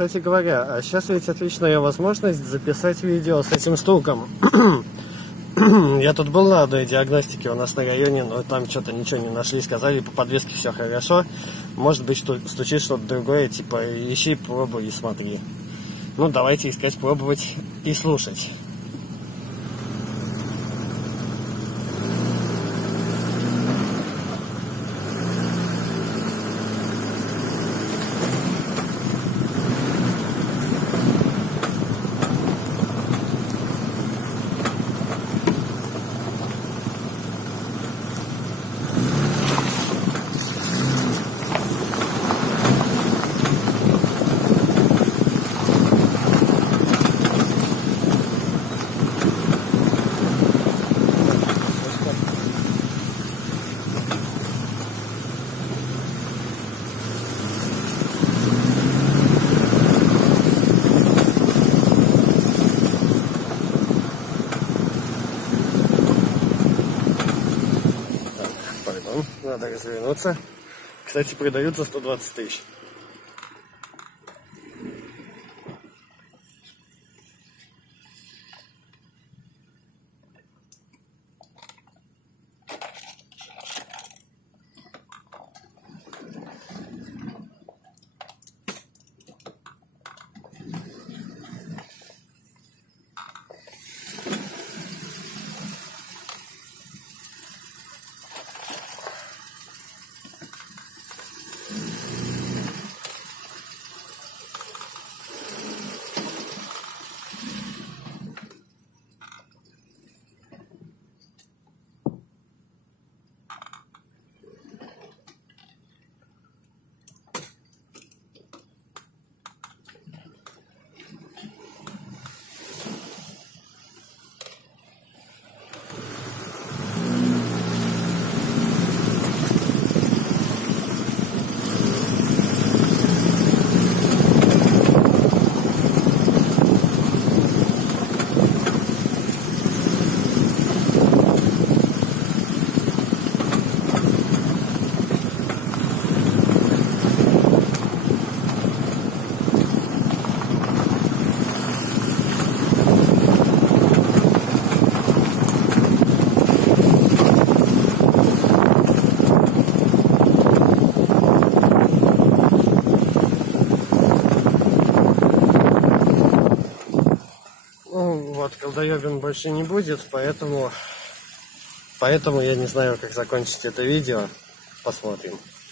кстати говоря, сейчас ведь отличная возможность записать видео с этим стуком. Я тут был на одной диагностике у нас на районе, но там что-то ничего не нашли. Сказали, по подвеске все хорошо. Может быть, стучит что-то другое, типа ищи, пробуй и смотри. Ну, давайте искать, пробовать и слушать. Надо развернуться. Кстати, продаются 120 тысяч. Вот, колдоебин больше не будет, поэтому я не знаю, как закончить это видео. Посмотрим.